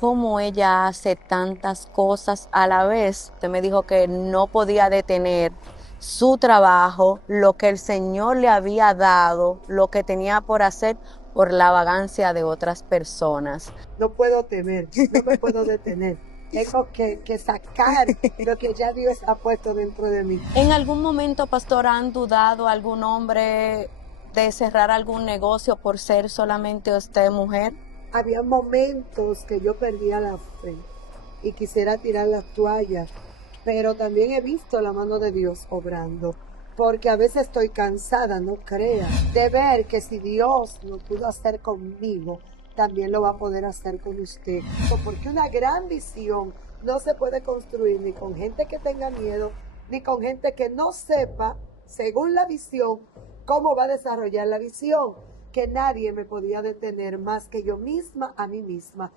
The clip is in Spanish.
Cómo ella hace tantas cosas a la vez. Usted me dijo que no podía detener su trabajo, lo que el Señor le había dado, lo que tenía por hacer por la vagancia de otras personas. No puedo temer, no me puedo detener. Tengo que sacar lo que ya Dios ha puesto dentro de mí. ¿En algún momento, pastor, han dudado algún hombre de cerrar algún negocio por ser solamente usted mujer? Había momentos que yo perdía la fe y quisiera tirar la toalla, pero también he visto la mano de Dios obrando, porque a veces estoy cansada, no crea, de ver que si Dios lo pudo hacer conmigo, también lo va a poder hacer con usted, porque una gran visión no se puede construir ni con gente que tenga miedo, ni con gente que no sepa, según la visión, cómo va a desarrollar la visión, que nadie me podía detener más que yo misma a mí misma.